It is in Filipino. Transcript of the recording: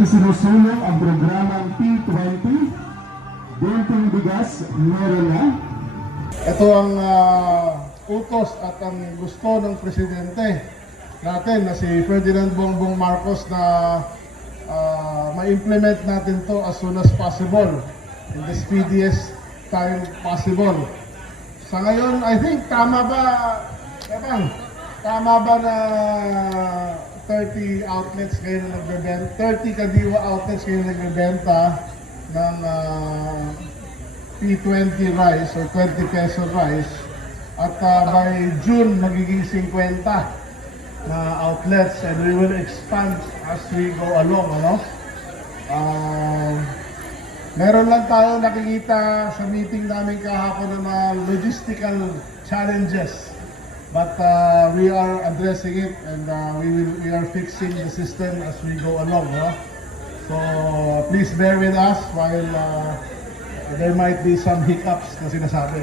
isinusulong ang programang P20. 20 bigas, meron na. Ito ang utos at ang gusto ng presidente natin na si Ferdinand Bongbong Marcos na ma-implement natin to as soon as possible in the speediest time possible. Sa ngayon, I think tama ba, tama ba na 30 outlets ngayon na nagbebenta, 30 Kadiwa outlets ngayon na nagbebenta ng P20 rice or 20 peso rice at by June magiging 50 na outlets and we will expand as we go along, ano? Meron lang tayo nakikita sa meeting namin kahapon ng mga logistical challenges. But we are addressing it and we are fixing the system as we go along. No? So please bear with us while there might be some hiccups na sinasabi.